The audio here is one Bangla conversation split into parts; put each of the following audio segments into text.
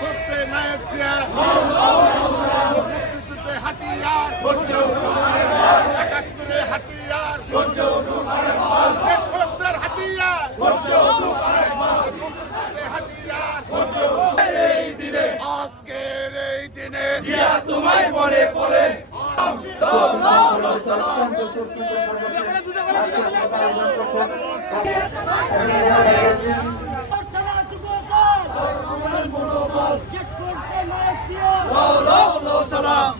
করতে নায়ক জিয়া মুক্তিযুদ্ধে হাতিয়ার ৭১ হাতিয়ার হাতিয়ার আজকের এই দিনে জিয়া তোমায় মনে পড়ে সালাম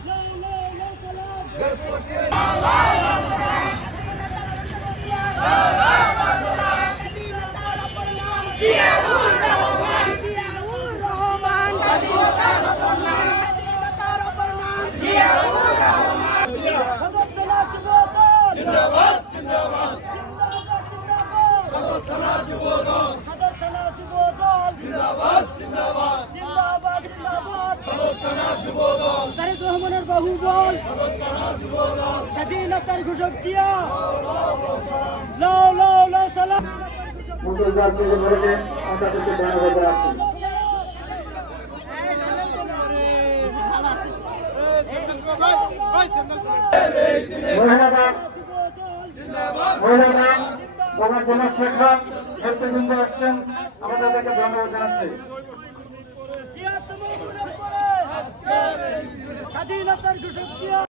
তারেক রহমানের বাহুবল স্বাধীনতার ঘোষক জিয়া লাও লাও লাও সালাম আমাদেরকে ধন্যবাদ জানাচ্ছি। স্বাধীনতার ঘোষক জিয়া।